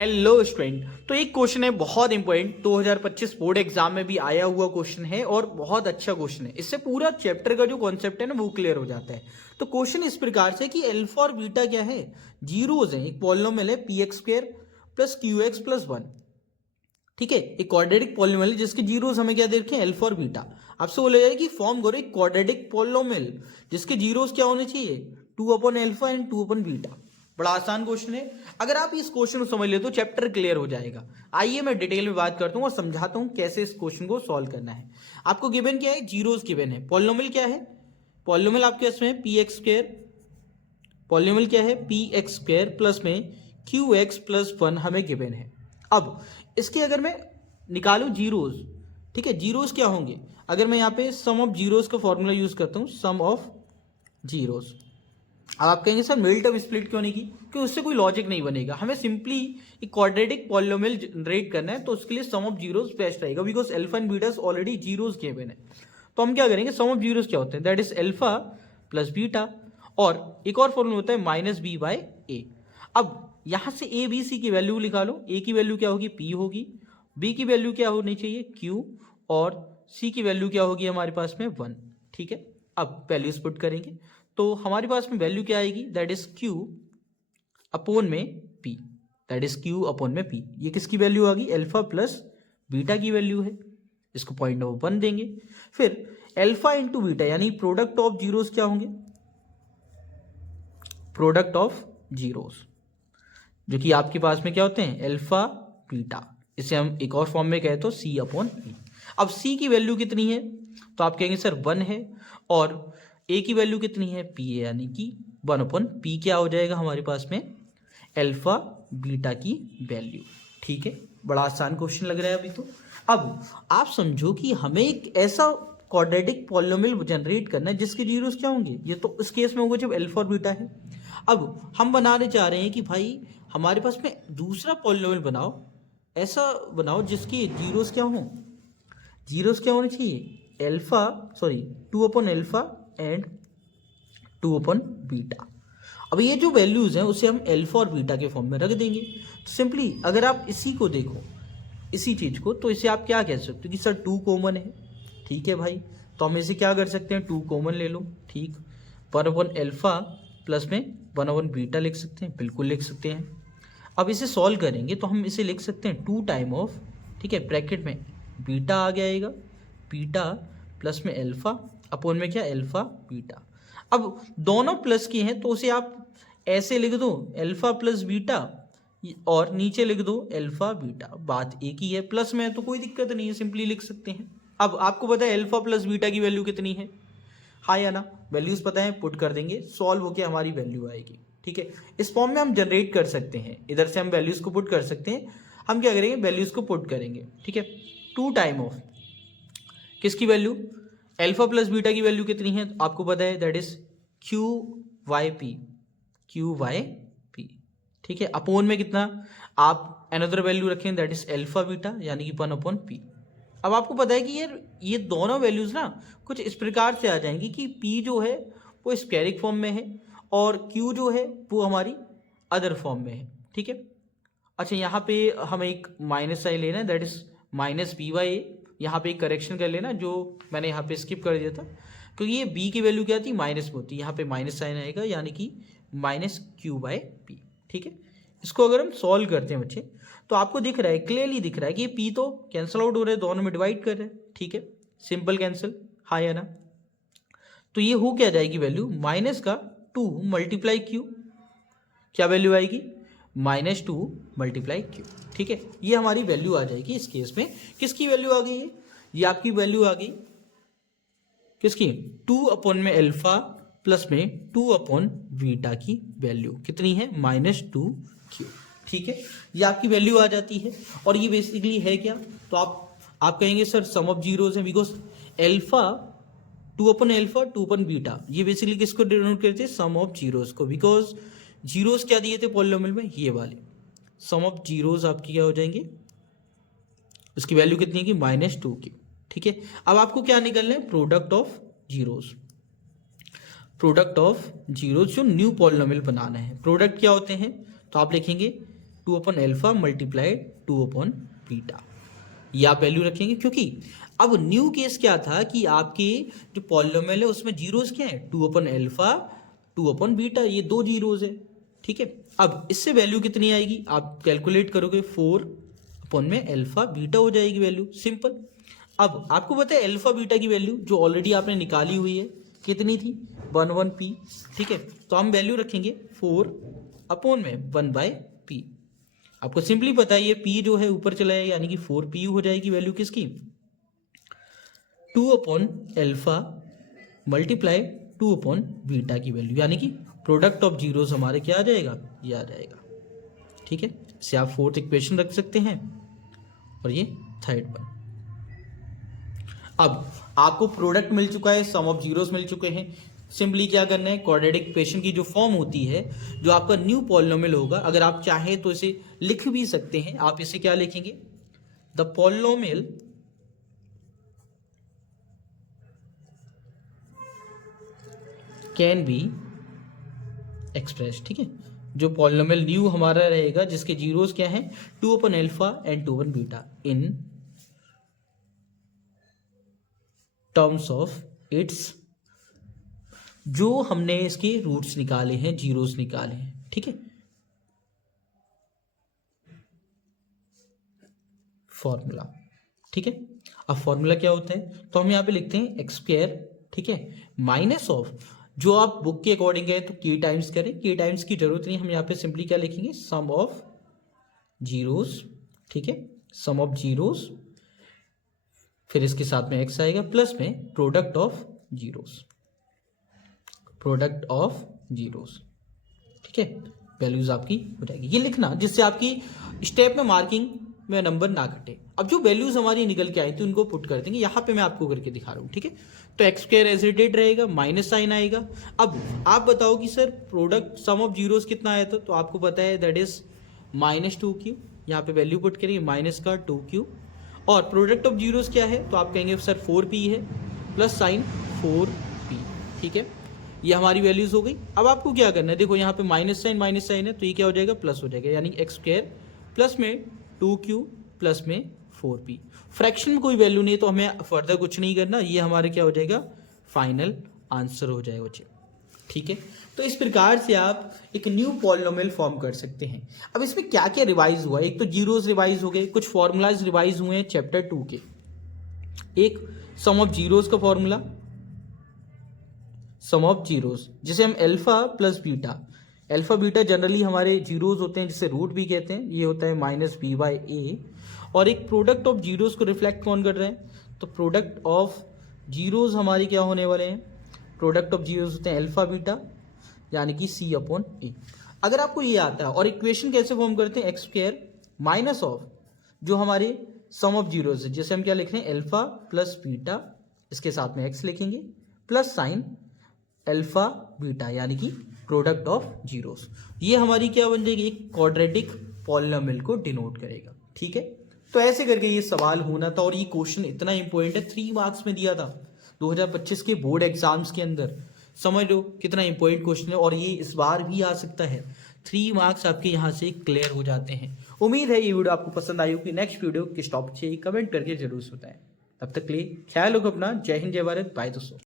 Hello student. तो एक question है बहुत इंपॉर्टेंट, 2025 बोर्ड एग्जाम में भी आया हुआ क्वेश्चन है और बहुत अच्छा क्वेश्चन है। इससे पूरा चैप्टर का जो कॉन्सेप्ट है ना वो क्लियर हो जाता है। तो क्वेश्चन इस प्रकार से कि अल्फा और बीटा क्या है, जीरोज है, एक पॉलिनोमियल है P x square plus Q x plus one. ठीक है, एक क्वाड्रेटिक पॉलिनोमियल जिसके जीरोज हमें क्या दे रखे हैं, अल्फा और बीटा। आपसे बोला जाए कि फॉर्म करो एक क्वाड्रेटिक पॉलिनोमियल जिसके जीरोज क्या होने चाहिए, 2/अल्फा एंड 2/बीटा। बड़ा आसान क्वेश्चन है। अगर आप इस क्वेश्चन को समझ ले तो चैप्टर क्लियर हो जाएगा। आइए मैं डिटेल में बात करता हूँ और समझाता हूँ कैसे इस क्वेश्चन को सॉल्व करना है। आपको गिवन क्या है, जीरोज गिवन है। पॉलिनोमियल क्या है, पॉलिनोमियल आपके इसमें पी एक्स स्क्वायर, पॉलिनोमियल क्या है पी एक्स स्क्वायर प्लस में क्यू एक्स प्लस वन हमें गिवन है। अब इसके अगर मैं निकालूं जीरोज, ठीक है, जीरोज क्या होंगे, अगर मैं यहाँ पे सम ऑफ जीरोज का फॉर्मूला यूज करता हूँ, सम ऑफ जीरोज। अब आप कहेंगे सर मिड टर्म स्प्लिट क्यों नहीं की, क्योंकि उससे कोई लॉजिक नहीं बनेगा। हमें सिंपली एक क्वाड्रेटिक पॉलिनोमियल जनरेट करना है, तो उसके लिए सम ऑफ जीरोज बेस्ट रहेगा because alpha and beta already zeros given है। तो हम क्या करेंगे, सम ऑफ जीरोज क्या होते हैं, that is alpha plus beta, और एक और फॉर्मूला होता है माइनस बी बाय ए। अब यहां से ए बी सी की वैल्यू निकालो। ए की वैल्यू क्या होगी, पी होगी, बी की वैल्यू क्या होनी चाहिए, क्यू, और सी की वैल्यू क्या होगी हमारे पास में, वन। ठीक है, अब वैल्यूज पुट करेंगे तो हमारे पास में वैल्यू क्या आएगी, दैट इज क्यू अपॉन में P, that is Q upon में पी। ये किसकी वैल्यू आ गई, अल्फा प्लस बीटा की वैल्यू है। इसको पॉइंट नंबर 1 देंगे। फिर अल्फा इंटू बीटा यानी प्रोडक्ट ऑफ जीरोस क्या होंगे, प्रोडक्ट ऑफ जीरोस, जो कि आपके पास में क्या होते हैं, अल्फा बीटा। इसे हम एक और फॉर्म में कहे तो सी अपॉन पी। अब सी की वैल्यू कितनी है, तो आप कहेंगे सर 1 है, और ए की वैल्यू कितनी है, पी है, यानी कि 1/पी क्या हो जाएगा हमारे पास में, अल्फा बीटा की वैल्यू। ठीक है, बड़ा आसान क्वेश्चन लग रहा है अभी तो। अब आप समझो कि हमें एक ऐसा क्वाड्रेटिक पॉलिनोमियल जनरेट करना है जिसके जीरोस क्या होंगे, ये तो इस केस में होगा जब अल्फा और बीटा है। अब हम बनाने चाह रहे हैं कि भाई हमारे पास में दूसरा पॉलिनोमियल बनाओ, ऐसा बनाओ जिसकी जीरोस क्या हो, जीरोस क्या होने चाहिए, अल्फा सॉरी 2/अल्फा एंड 2/बीटा। अब ये जो वैल्यूज हैं उसे हम अल्फा और बीटा के फॉर्म में रख देंगे। तो सिंपली अगर आप इसी को देखो, इसी चीज को, तो इसे आप क्या कह सकते हो कि सर 2 कॉमन है। ठीक है भाई, तो हम इसे क्या कर सकते हैं, 2 कॉमन ले लो। ठीक, 1/अल्फा प्लस में 1/बीटा लिख सकते हैं, बिल्कुल लिख सकते हैं। अब इसे सॉल्व करेंगे तो हम इसे लिख सकते हैं 2 टाइम ऑफ, ठीक है, ब्रैकेट में बीटा आ जाएगा, बीटा प्लस में अल्फा अपॉन में क्या, अल्फा बीटा। अब दोनों प्लस की हैं तो उसे आप ऐसे लिख दो, अल्फा प्लस बीटा, और नीचे लिख दो अल्फा बीटा। बात एक ही है, प्लस में है तो कोई दिक्कत नहीं है, सिंपली लिख सकते हैं। अब आपको पता है अल्फा प्लस बीटा की वैल्यू कितनी है, हाँ या ना, वैल्यूज पता है, पुट कर देंगे, सॉल्व होकर हमारी वैल्यू आएगी। ठीक है, इस फॉर्म में हम जनरेट कर सकते हैं, इधर से हम वैल्यूज को पुट कर सकते हैं। हम क्या करेंगे, वैल्यूज को पुट करेंगे। ठीक है, 2 टाइम ऑफ किसकी वैल्यू, अल्फा प्लस बीटा की वैल्यू कितनी है, तो आपको पता है that is Q Y P, Q Y P. ठीक है, अपोन में कितना, आप अनदर वैल्यू रखें दैट इज अल्फा बीटा यानी कि 1/पी। अब आपको पता है कि ये दोनों वैल्यूज ना कुछ इस प्रकार से आ जाएंगी कि पी जो है वो स्क्वायरिक फॉर्म में है और क्यू जो है वो हमारी अदर फॉर्म में है। ठीक है, अच्छा यहाँ पे हमें एक माइनस साइन लेना है, that is minus B by A. यहाँ पे एक करेक्शन कर लेना जो मैंने यहाँ पे स्किप कर दिया था, क्योंकि ये b की वैल्यू क्या थी, माइनस में होती है, यहाँ पे माइनस साइन आएगा यानी कि माइनस क्यू बाई पी। ठीक है, इसको अगर हम सॉल्व करते हैं बच्चे तो आपको दिख रहा है, क्लियरली दिख रहा है कि ये p तो कैंसिल आउट हो रहे हैं, दोनों में डिवाइड कर रहे हैं। ठीक है, सिंपल कैंसिल, हाँ या ना। तो ये हो क्या जाएगी वैल्यू, माइनस का 2 मल्टीप्लाई क्यू, क्या वैल्यू आएगी, -2 मल्टीप्लाई क्यू। ठीक है, ये हमारी वैल्यू आ जाएगी। इस केस में किसकी वैल्यू आ गई है, ये आपकी वैल्यू आ गई किसकी, 2/अल्फा प्लस में 2/बीटा की वैल्यू कितनी है, -2 क्यू। ठीक है, ये आपकी वैल्यू आ जाती है। और ये बेसिकली है क्या, तो आप कहेंगे सर सम ऑफ जीरोस है, बिकॉज अल्फा 2/अल्फा 2/बीटा, ये बेसिकली किसको डिनोट करते हैं, सम ऑफ जीरोस को, बिकॉज जीरोस क्या दिए थे पॉलिनोमियल में, ये वाले सम ऑफ जीरोस आपकी क्या हो जाएंगे, उसकी वैल्यू कितनी है कि -2 की। ठीक है, अब आपको क्या निकालना है, product of zeros, product of zeros जो न्यू पॉलिनोमियल बनाना है। प्रोडक्ट क्या होते हैं, तो आप लिखेंगे 2 अपन एल्फा मल्टीप्लाई 2 अपन बीटा, ये आप वैल्यू रखेंगे। क्योंकि अब न्यू केस क्या था कि आपके जो पॉलिनोमियल है उसमें जीरोस क्या है, 2 अपन एल्फा 2 अपन बीटा, ये दो जीरोस है, ठीक है। अब इससे वैल्यू कितनी आएगी, आप कैलकुलेट करोगे 4 अपन में एल्फा बीटा हो जाएगी वैल्यू, सिंपल। अब आपको पता है एल्फा बीटा की वैल्यू जो ऑलरेडी आपने निकाली हुई है कितनी थी, 1 पी, ठीक है। तो हम वैल्यू रखेंगे 4 अपॉन में 1 बाय पी। आपको सिंपली पता है ये p जो है ऊपर चला जाएगा, यानी कि 4p हो जाएगी वैल्यू किसकी, 2 upon alpha multiply 2 upon beta की वैल्यू, यानी कि प्रोडक्ट ऑफ जीरोस हमारे क्या आ जाएगा, ये आ जाएगा, ठीक है। इसे आप फोर्थ इक्वेशन रख सकते हैं और ये थर्ड वन। अब आपको प्रोडक्ट मिल चुका है, सम ऑफ जीरोस मिल चुके हैं, सिंपली क्या करना है, क्वाड्रेटिक इक्वेशन की जो फॉर्म होती है, जो आपका न्यू पॉलिनोमियल होगा, अगर आप चाहें तो इसे लिख भी सकते हैं। आप इसे क्या लिखेंगे, the polynomial can be express, ठीक है। जो पॉलिनोमियल न्यू हमारा रहेगा जिसके जीरोस क्या है, 2 अपन एल्फा एंड 2 अपन beta in terms of its, जो हमने इसके रूट्स निकाले हैं, जीरोस निकाले हैं, ठीक है, फॉर्मूला, ठीक है। अब फॉर्मूला क्या होता है, तो हम यहाँ पे लिखते हैं एक्स स्क्वायर, ठीक है, माइनस ऑफ, जो आप बुक के अकॉर्डिंग है तो के टाइम्स करें, के टाइम्स की जरूरत नहीं, हम यहाँ पे सिंपली क्या लिखेंगे, सम ऑफ जीरोस, ठीक है, सम ऑफ जीरोस, फिर इसके साथ में एक्स आएगा, प्लस में product of zeros, product of zeros, ठीक है, वैल्यूज आपकी हो जाएगी। ये लिखना जिससे आपकी स्टेप में मार्किंग में नंबर ना घटे। अब जो वैल्यूज हमारी निकल के आई थी उनको पुट कर देंगे, यहाँ पे मैं आपको करके दिखा रहा हूँ, ठीक है। तो X square as it is रहेगा, माइनस साइन आएगा। अब आप बताओ कि sir product sum of zeros कितना आया था, तो आपको पता है दैट इज -2q, यहाँ पे वैल्यू पुट करेंगे माइनस का 2q, और प्रोडक्ट ऑफ जीरोस क्या है, तो आप कहेंगे सर 4p है, प्लस साइन 4p, ठीक है। ये हमारी वैल्यूज हो गई। अब आपको क्या करना है, देखो यहाँ पे माइनस साइन है, तो ये क्या हो जाएगा, प्लस हो जाएगा, यानी एक्स स्क्वायर प्लस में 2q प्लस में 4p। फ्रैक्शन में कोई वैल्यू नहीं है तो हमें फर्दर कुछ नहीं करना, ये हमारे क्या हो जाएगा, फाइनल आंसर हो जाएगा बच्चे, ठीक है। तो इस प्रकार से आप एक न्यू पॉलिनोमियल फॉर्म कर सकते हैं। अब इसमें क्या क्या रिवाइज हुआ, एक तो जीरोस रिवाइज हो गए, कुछ फॉर्मूलाज रिवाइज हुए हैं चैप्टर 2 के। एक सम ऑफ जीरोस का फॉर्मूला, सम ऑफ जीरोस, जिसे हम alpha plus beta, alpha beta generally हमारे जीरोस होते हैं जिसे रूट भी कहते हैं, ये होता है -b/a। और एक प्रोडक्ट ऑफ जीरोस को रिफ्लेक्ट कौन कर रहे हैं, तो प्रोडक्ट ऑफ जीरोस हमारी क्या होने वाले हैं, प्रोडक्ट ऑफ जीरोस होते हैं एल्फा बीटा, यानी कि c/a। अगर आपको ये आता है, और इक्वेशन कैसे फॉर्म करते हैं, एक्स स्क्वायर माइनस ऑफ जो हमारे सम ऑफ जीरोस है, जैसे हम क्या लिख रहे हैं, एल्फा प्लस बीटा, इसके साथ में एक्स लिखेंगे, प्लस साइन एल्फा बीटा, यानी कि प्रोडक्ट ऑफ जीरोस। ये हमारी क्या बन जाएगी, एक क्वाड्रेटिक पॉलिनोमियल को डिनोट करेगा, ठीक है। तो ऐसे करके ये सवाल होना था, और ये क्वेश्चन इतना इंपॉर्टेंट है, 3 मार्क्स में दिया था 2025 के बोर्ड एग्जाम्स के अंदर। समझ लो कितना इंपॉर्टेंट क्वेश्चन है, और ये इस बार भी आ सकता है। 3 मार्क्स आपके यहाँ से क्लियर हो जाते हैं। उम्मीद है ये वीडियो आपको पसंद आई होगी। नेक्स्ट वीडियो किस टॉपिक से कमेंट करके जरूर बताएं। तब तक के लिए ख्याल रखो अपना। जय हिंद, जय भारत, बाय दोस्तों।